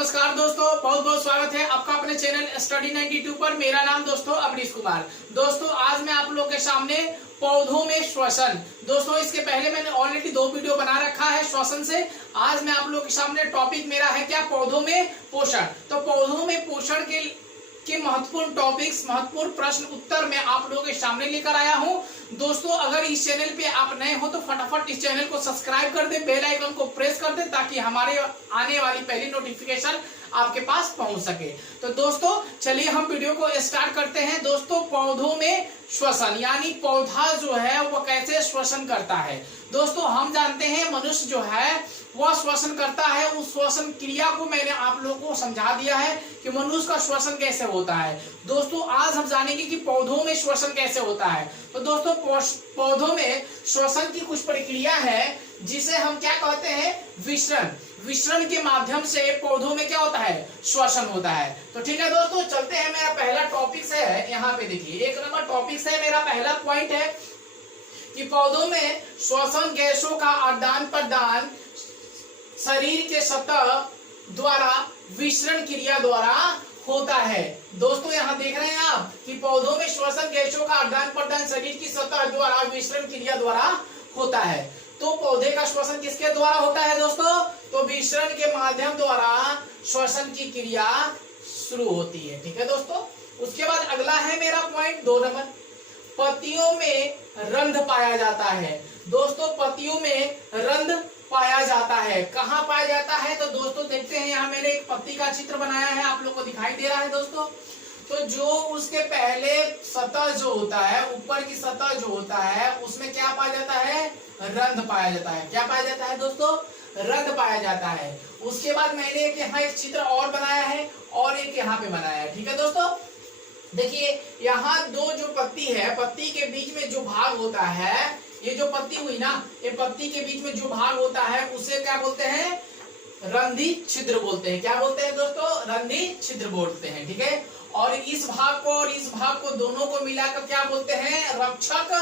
नमस्कार दोस्तों, बहुत बहुत स्वागत है आपका अपने चैनल स्टडी 92 पर। मेरा नाम दोस्तों अमरीश कुमार। दोस्तों आज मैं आप लोग के सामने पौधों में श्वसन, दोस्तों इसके पहले मैंने ऑलरेडी 2 वीडियो बना रखा है श्वसन से। आज मैं आप लोग के सामने टॉपिक मेरा है क्या, पौधों में पोषण। तो पौधों में पोषण के महत्वपूर्ण टॉपिक्स, महत्वपूर्ण प्रश्न उत्तर मैं आप लोगों के सामने लेकर आया हूं। दोस्तों अगर इस चैनल पे आप नए हो तो फटाफट इस चैनल को सब्सक्राइब कर दे, बेल आइकन को प्रेस कर दे ताकि हमारे आने वाली पहली नोटिफिकेशन आपके पास पहुंच सके। तो दोस्तों चलिए हम वीडियो को स्टार्ट करते हैं। दोस्तों पौधों में श्वसन यानी पौधा जो है वो कैसे श्वसन करता है। दोस्तों हम जानते हैं मनुष्य जो है वह श्वसन करता है। उस श्वसन क्रिया को मैंने आप लोगों को समझा दिया है कि मनुष्य का श्वसन कैसे होता है। दोस्तों आज हम जानेंगे कि पौधों में श्वसन कैसे होता है। तो दोस्तों पौधों में श्वसन की कुछ प्रक्रिया है जिसे हम क्या कहते हैं, विसरण। विसरण के माध्यम से पौधों में क्या होता है, श्वसन होता है। तो ठीक है दोस्तों चलते हैं। मेरा पहला टॉपिक है, यहाँ पे देखिए 1 नंबर टॉपिक है। मेरा पहला पॉइंट है कि पौधों में श्वसन गैसों का आदान प्रदान शरीर के सतह द्वारा विसरण क्रिया द्वारा होता है। दोस्तों यहाँ देख रहे हैं आप कि पौधों में श्वसन गैसों का आदान प्रदान शरीर की सतह द्वारा विसरण क्रिया द्वारा होता है। तो पौधे का श्वसन किसके द्वारा होता है दोस्तों, तो विसरण के माध्यम द्वारा श्वसन की क्रिया शुरू होती है। ठीक है दोस्तों। उसके बाद अगला है मेरा पॉइंट 2 नंबर, पत्तियों में रंध्र पाया जाता है। दोस्तों पत्तियों में रंध्र पाया जाता है। कहाँ पाया जाता है, तो दोस्तों देखते हैं यहाँ मैंने एक पत्ती का चित्र बनाया है, आप लोग को दिखाई दे रहा है दोस्तों। तो जो उसके पहले सतह जो होता है, ऊपर की सतह जो होता है उसमें क्या पाया जाता है, रंध्र पाया जाता है। क्या पाया जाता है दोस्तों, रंध्र पाया जाता है। उसके बाद मैंने एक यहाँ एक चित्र और बनाया है और एक यहाँ पे बनाया है। ठीक है दोस्तों। देखिए यहाँ 2 जो पत्ती है, पत्ती के बीच में जो भाग होता है, ये जो पत्ती हुई ना, ये पत्ती के बीच में जो भाग होता है उसे क्या बोलते हैं, रंध्री छिद्र बोलते हैं। क्या बोलते हैं दोस्तों, रंध्री छिद्र बोलते हैं। ठीक है। और इस भाग को और इस भाग को दोनों को मिलाकर क्या बोलते हैं, रक्षक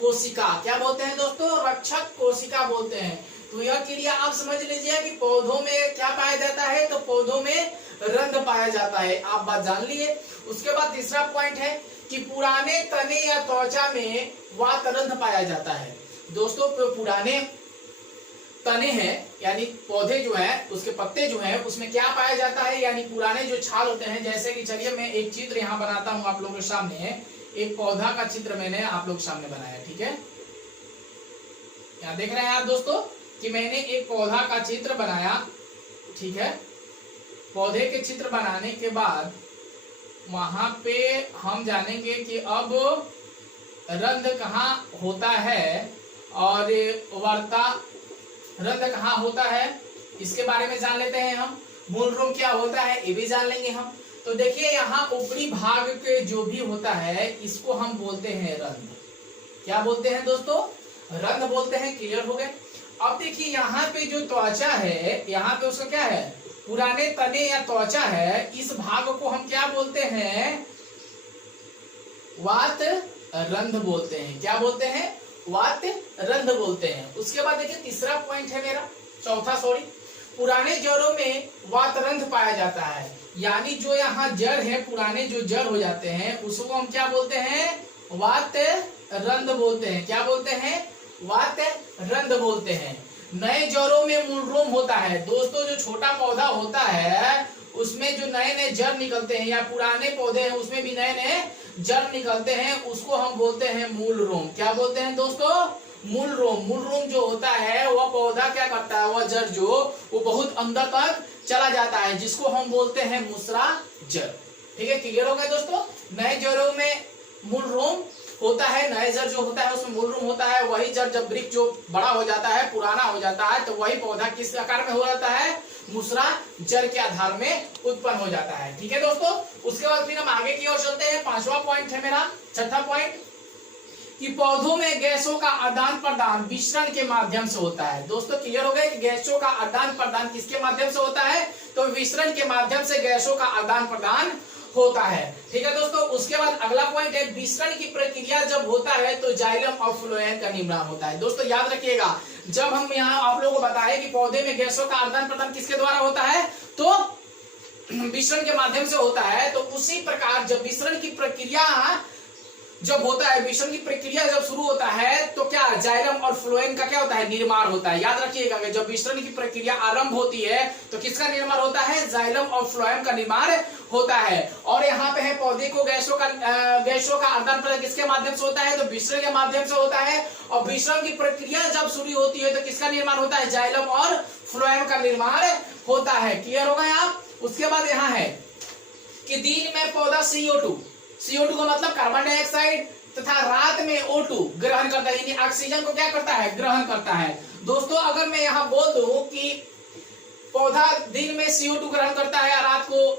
कोशिका। क्या बोलते हैं दोस्तों, रक्षक कोशिका बोलते हैं। तो यह क्रिया आप समझ लीजिए कि पौधों में क्या पाया जाता है, तो पौधों में रंध्र पाया जाता है। आप बात जान लिए। उसके बाद तीसरा पॉइंट है कि पुराने तने या त्वचा में वातरंध्र पाया जाता है। दोस्तों पुराने तने हैं यानी पौधे जो है उसके पत्ते जो है उसमें क्या पाया जाता है, यानी पुराने जो छाल होते हैं। जैसे कि चलिए मैं एक चित्र यहाँ बनाता हूँ आप लोगों के सामने। एक पौधा का चित्र मैंने आप लोग सामने बनाया। ठीक है। यहाँ देख रहे हैं आप दोस्तों कि मैंने एक पौधा का चित्र बनाया। ठीक है। पौधे के चित्र बनाने के बाद वहां पे हम जानेंगे कि अब रंध्र कहाँ होता है और वार्ता रंध्र कहाँ होता है, इसके बारे में जान लेते हैं हम। मूल रूप क्या होता है ये भी जान लेंगे हम। तो देखिए यहाँ ऊपरी भाग के जो भी होता है इसको हम बोलते हैं रंध्र। क्या बोलते हैं दोस्तों, रंध्र बोलते हैं। क्लियर हो गए। अब देखिए यहाँ पे जो त्वचा है, यहाँ पे उसका क्या है, पुराने तने या त्वचा है। इस भाग को हम क्या बोलते हैं, वात रंध्र बोलते हैं। क्या बोलते हैं, वात रंध्र बोलते हैं। उसके बाद देखिए तीसरा पॉइंट है मेरा, पुराने जड़ों में वात रंध्र पाया जाता है। यानी जो यहाँ जड़ है, पुराने जो जड़ हो जाते हैं उसको हम क्या बोलते हैं, वात रंध्र बोलते हैं। क्या बोलते हैं, वात रंध्र बोलते हैं। नए जड़ों में मूलरोम होता है। दोस्तों जो छोटा पौधा होता है उसमें जो नए नए जड़ निकलते हैं, या पुराने पौधे हैं उसमें भी नए नए जड़ निकलते हैं, उसको हम बोलते हैं मूल रोम। क्या बोलते हैं दोस्तों, मूल रोम। मूल रोम जो होता है वह पौधा क्या करता है, वह जड़ जो वो बहुत अंदर तक चला जाता है, जिसको हम बोलते हैं मूसरा जड़। ठीक है। क्लियर हो गया दोस्तों। नए जड़ों में मूल रोम होता है, नए जड़ जो होता है उसमें मूल रूम होता है। वही जड़ जब वृक्ष जो बड़ा हो जाता है, पुराना हो जाता है, तो वही पौधा किस आकार में हो जाता है, मूसरा जड़ के आधार में उत्पन्न हो जाता है। ठीक है दोस्तों। उसके बाद फिर हम आगे की ओर चलते हैं। 5वां पॉइंट है मेरा, छठा पॉइंट, कि पौधों में गैसों का आदान प्रदान विसरण के माध्यम से होता है। दोस्तों क्लियर हो गए कि गैसों का आदान प्रदान किसके माध्यम से होता है, तो विसरण के माध्यम से गैसों का आदान प्रदान होता है। ठीक है दोस्तों। उसके बाद अगला पॉइंट है, विसरण की प्रक्रिया जब होता है तो जाइलम और फ्लोएम का निर्माण होता है। दोस्तों याद रखिएगा, जब हम यहाँ आप लोगों को बताए कि पौधे में गैसों का आदान प्रदान किसके द्वारा होता है, तो विसरण के माध्यम से होता है, तो उसी प्रकार जब विसरण की प्रक्रिया जब होता है, विसरण की प्रक्रिया जब शुरू होता है तो क्या जाइलम और फ्लोएम का क्या होता है, निर्माण होता है। याद रखिएगा कि जब विसरण की प्रक्रिया आरंभ होती है तो किसका निर्माण होता है, जाइलम और फ्लोएम का निर्माण होता है। और यहाँ पे है पौधे को गैसों का आदान प्रदान किसके माध्यम से होता है, तो विसरण के माध्यम से होता है। और विसरण की प्रक्रिया जब शुरू होती है तो किसका निर्माण होता है, जाइलम और फ्लोएम का निर्माण होता है। क्लियर हो गए आप। उसके बाद यहाँ है कि दिन में पौधा CO2 का मतलब कार्बन डाइऑक्साइड तथा रात में O2 ग्रहण करता है, यानी ऑक्सीजन को क्या करता है, ग्रहण करता है। दोस्तों अगर मैं यहाँ बोल दूं कि पौधा दिन में CO2 ग्रहण करता है और रात को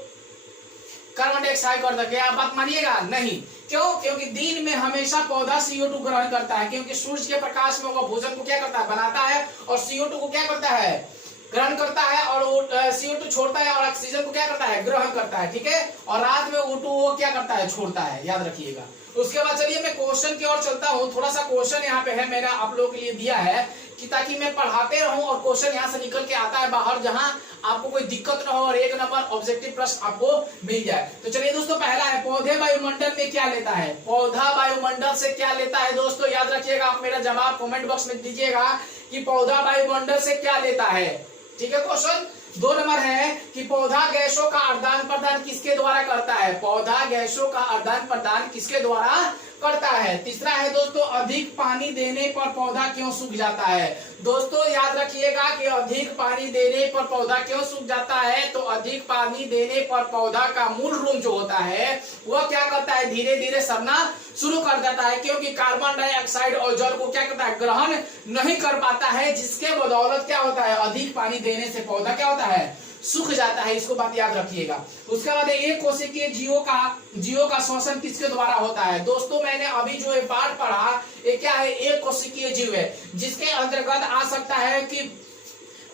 कार्बन डाइऑक्साइड करता है, क्या आप बात मानिएगा? नहीं। क्यों? क्योंकि दिन में हमेशा पौधा CO2 ग्रहण करता है, क्योंकि सूर्य के प्रकाश में वह भोजन को क्या करता है, बनाता है, और CO2 को क्या करता है, ग्रहण करता है, और CO2 छोड़ता है और ऑक्सीजन को क्या करता है, ग्रहण करता है। ठीक है। और रात में O2 वो क्या करता है, छोड़ता है। याद रखिएगा। उसके बाद चलिए मैं क्वेश्चन की ओर चलता हूँ। थोड़ा सा क्वेश्चन यहाँ पे है, मैंने आप लोगों के लिए दिया है कि ताकि मैं पढ़ाते रहूं और क्वेश्चन यहाँ से निकल के आता है बाहर, जहां आपको कोई दिक्कत ना हो और एक नंबर ऑब्जेक्टिव प्रश्न आपको मिल जाए। तो चलिए दोस्तों, पहला है पौधे वायुमंडल में क्या लेता है, पौधा वायुमंडल से क्या लेता है। दोस्तों याद रखिएगा, आप मेरा जवाब कमेंट बॉक्स में दीजिएगा कि पौधा वायुमंडल से क्या लेता है। ठीक है। क्वेश्चन 2 नंबर है कि पौधा गैसों का आदान प्रदान किसके द्वारा करता है, पौधा गैसों का आदान प्रदान किसके द्वारा करता है। तीसरा है दोस्तों, अधिक पानी देने पर पौधा क्यों सूख जाता है। दोस्तों याद रखिएगा कि अधिक पानी देने पर पौधा क्यों सूख जाता है, तो अधिक पानी देने पर पौधा का मूल रूप जो होता है वह क्या करता है, धीरे धीरे सड़ना शुरू कर देता है, क्योंकि कार्बन डाइऑक्साइड और जल को क्या करता है, ग्रहण नहीं कर पाता है, जिसके बदौलत क्या होता है, अधिक पानी देने से पौधा क्या होता है, सूख जाता है। इसको बात याद रखिएगा। उसके बाद एक कोशिकीय जीवों का श्वसन किसके द्वारा होता है। दोस्तों मैंने अभी जो ये पाठ पढ़ा, ये क्या है, एक कोशिकीय जीव है, जिसके अंतर्गत आ सकता है कि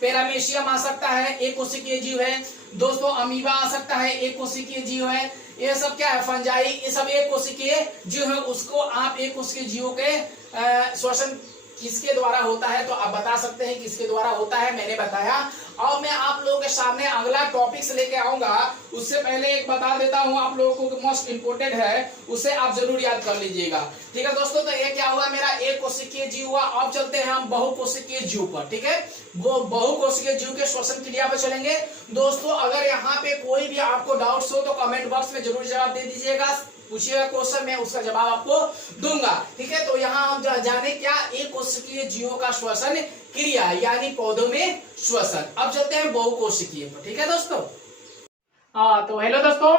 पैरामीशियम आ सकता है, एक कोशिकीय जीव है। दोस्तों अमीबा आ सकता है, एक कोशिकीय जीव है। ये सब क्या है, फंजाई, ये सब एक कोशिकीय जीव है। उसको आप एक कोशिकीय जीवों के श्वसन किसके द्वारा होता है, तो आप बता सकते हैं किसके द्वारा होता है, मैंने बताया। और मैं आप लोगों के सामने अगला टॉपिक्स लेके आऊंगा, उससे पहले एक बता देता हूं आप लोगों को, मोस्ट इंपोर्टेंट है, उसे आप जरूर याद कर लीजिएगा। ठीक है दोस्तों, तो ये क्या हुआ, मेरा एक कोशिकीय जीव हुआ। अब चलते हैं हम बहुकोशिकीय जीव पर। ठीक है, वो बहुकोशिकीय जीव के श्वसन क्रिया पर चलेंगे। दोस्तों अगर यहाँ पे कोई भी आपको डाउट्स हो तो कमेंट बॉक्स में जरूर जवाब दे दीजिएगा, पूछिएगा क्वेश्चन, मैं उसका जवाब आपको दूंगा। ठीक है, तो यहाँ हम जाने क्या, एक कोशिकीय जीवों का श्वसन क्रिया, यानी पौधों में श्वसन। अब चलते हैं बहुकोशिकीय पर। ठीक है दोस्तों। हाँ, तो हेलो दोस्तों,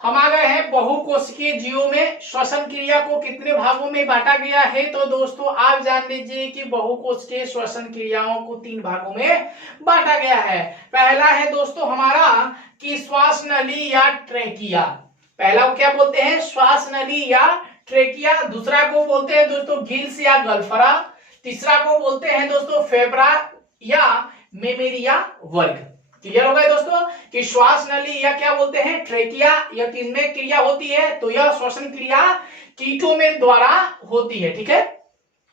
हम आ गए हैं बहुकोशिकीय जीवों में श्वसन क्रिया को कितने भागों में बांटा गया है। तो दोस्तों आप जान लीजिए कि बहुकोशिकीय श्वसन क्रियाओं को 3 भागों में बांटा गया है। पहला है दोस्तों हमारा कि श्वास नली या ट्रेकिया, पहला को क्या बोलते हैं, श्वास नली या ट्रेकिया। दूसरा को बोलते हैं दोस्तों गिल्स या गल्फरा। तीसरा को बोलते हैं दोस्तों फेब्रा या मेमेरिया वर्ग। क्लियर हो गए दोस्तों कि श्वास नली या क्या बोलते हैं, ट्रेकिया, या किसमें क्रिया होती है, तो यह श्वसन क्रिया कीटों में द्वारा होती है। ठीक है।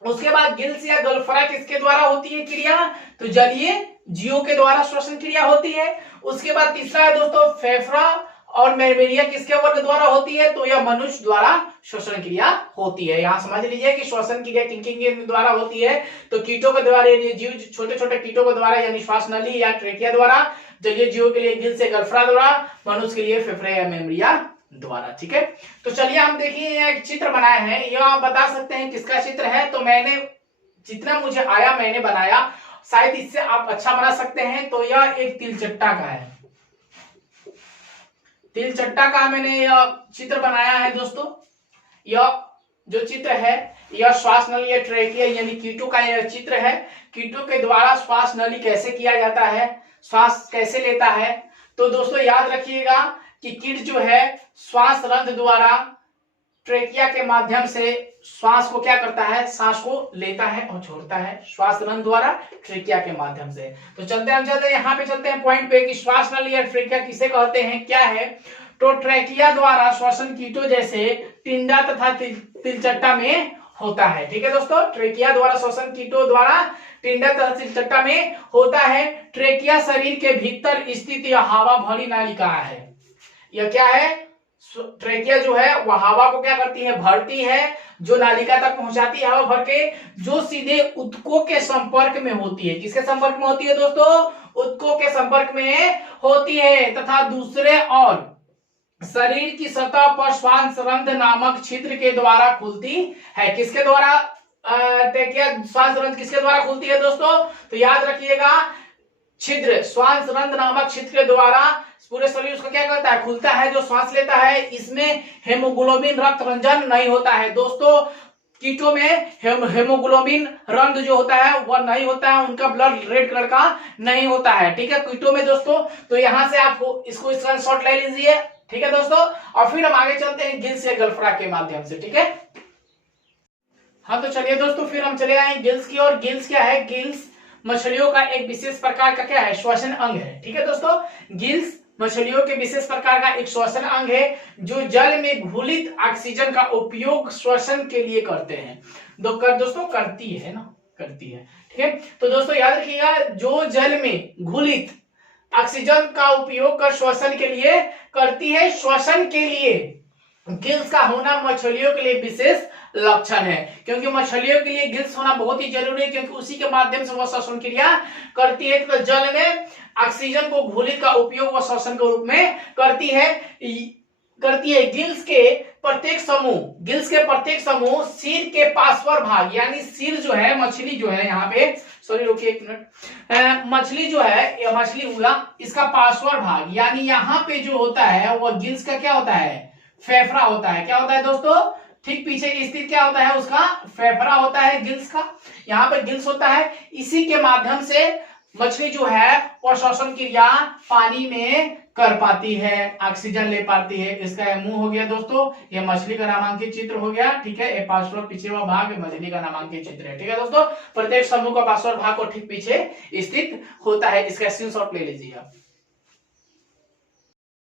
उसके बाद गिल्स या गल्फरा किसके द्वारा होती है क्रिया, तो जलीय जीवों के द्वारा श्वसन क्रिया होती है। उसके बाद तीसरा है दोस्तों फेफरा और मेमेरिया किसके वर्ग द्वारा होती है, तो यह मनुष्य द्वारा श्वसन क्रिया होती है। यहाँ समझ लीजिए कि श्वसन क्रिया किन के द्वारा होती है, तो कीटों के द्वारा, जीव छोटे छोटे कीटों के द्वारा यानी श्वास नली या ट्रेकिया द्वारा, जलीय जीवों के लिए गिल्स या गल्फरा द्वारा, मनुष्य के लिए फेफड़े या मेमेरिया द्वारा। ठीक है, तो चलिए हम देखिए एक चित्र बनाए हैं, यह आप बता सकते हैं किसका चित्र है। तो मैंने जितना मुझे आया मैंने बनाया, शायद इससे आप अच्छा बना सकते हैं। तो यह एक तिलचट्टा का है, तिलचट्टा का मैंने यह चित्र बनाया है दोस्तों। यह जो चित्र है यह श्वास नली या ट्रेकिया यानी कीटों का यह चित्र है। कीटों के द्वारा श्वास नली कैसे किया जाता है, श्वास कैसे लेता है। तो दोस्तों याद रखिएगा कि कीट जो है श्वास रंध्र द्वारा ट्रेकिया के माध्यम से श्वास को क्या करता है, सांस को लेता है और छोड़ता है, श्वास रंध्र द्वारा ट्रेकिया के माध्यम से। तो चलते हैं यहाँ पे चलते हैं पॉइंट पे कि श्वास नली या ट्रेकिया किसे कहते हैं, क्या है। तो ट्रेकिया द्वारा श्वसन कीटों जैसे टिंडा तथा तिलचट्टा में होता है। ठीक है दोस्तों, ट्रेकिया द्वारा श्वसन कीटों द्वारा टिंडा तथा तिलचट्टा में होता है। ट्रेकिया शरीर के भीतर स्थित यह हवा भरी नालिका है। यह क्या है, ट्रेकिया जो है वह हवा को क्या करती है, भरती है, जो नालिका तक पहुंचाती है हवा भर के, जो सीधे ऊतकों के संपर्क में होती है। किसके संपर्क में होती है दोस्तों, ऊतकों के संपर्क में होती है। तथा दूसरे और शरीर की सतह पर श्वास रंध्र नामक छिद्र के द्वारा खुलती है। किसके द्वारा ट्रेकिया श्वास रंध्र किसके द्वारा खुलती है दोस्तों, तो याद रखिएगा, छिद्र, श्वास रंध्र नामक छिद्र के द्वारा पूरे शरीर उसका क्या करता है, खुलता है। जो श्वास लेता है इसमें हेमोग्लोबिन रक्त रंजन नहीं होता है दोस्तों। कीटों में हेमोग्लोबिन रंग जो होता है वह नहीं होता है, उनका ब्लड रेड कलर का नहीं होता है, ठीक है, कीटों में दोस्तों। तो यहां से आप इसको स्क्रीनशॉट ले लीजिए, ठीक है दोस्तों। और फिर हम आगे चलते हैं गिल्स या गलफ्रा के माध्यम से, ठीक है। हाँ तो चलिए दोस्तों, फिर हम चले आए गिल्स की ओर। गिल्स क्या है, गिल्स मछलियों का एक विशेष प्रकार का क्या है, श्वसन अंग है, ठीक है दोस्तों। गिल्स मछलियों के विशेष प्रकार का एक श्वसन अंग है जो जल में घुलित ऑक्सीजन का उपयोग श्वसन के लिए करते हैं। दोस्तों करती है ना, करती है, ठीक है। तो दोस्तों याद रखिएगा, जो जल में घुलित ऑक्सीजन का उपयोग कर श्वसन के लिए करती है, श्वसन के लिए गिल्स का होना मछलियों के लिए विशेष लक्षण है। क्योंकि मछलियों के लिए गिल्स होना बहुत ही जरूरी है, क्योंकि उसी के माध्यम से वह श्वसन क्रिया करती है। तो जल में ऑक्सीजन को घुलित का उपयोग वह श्वसन के रूप में करती है। गिल्स के प्रत्येक समूह सिर के पार्श्व भाग, यानी सिर जो है, मछली जो है, यहाँ पे सॉरी रुकिए एक मिनट, मछली जो है, यह मछली हुआ, इसका पार्श्व भाग यानी यहाँ पे जो होता है वह गिल्स का क्या होता है, फेफड़ा होता है। क्या होता है दोस्तों, ठीक पीछे स्थित क्या होता है, उसका फेफड़ा होता है गिल्स का। यहाँ पे गिल्स होता है, इसी के माध्यम से मछली जो है वह श्वसन क्रिया पानी में कर पाती है, ऑक्सीजन ले पाती है। इसका मुंह हो गया दोस्तों, ये मछली का नामांकित चित्र हो गया, ठीक है। ये पार्श्व पीछे हुआ भाग मछली का नामांकित चित्र है, ठीक है दोस्तों। प्रत्येक समूह का पार्श्व भाग को ठीक पीछे स्थित होता है। इसका स्क्रीनशॉट ले लीजिए आप।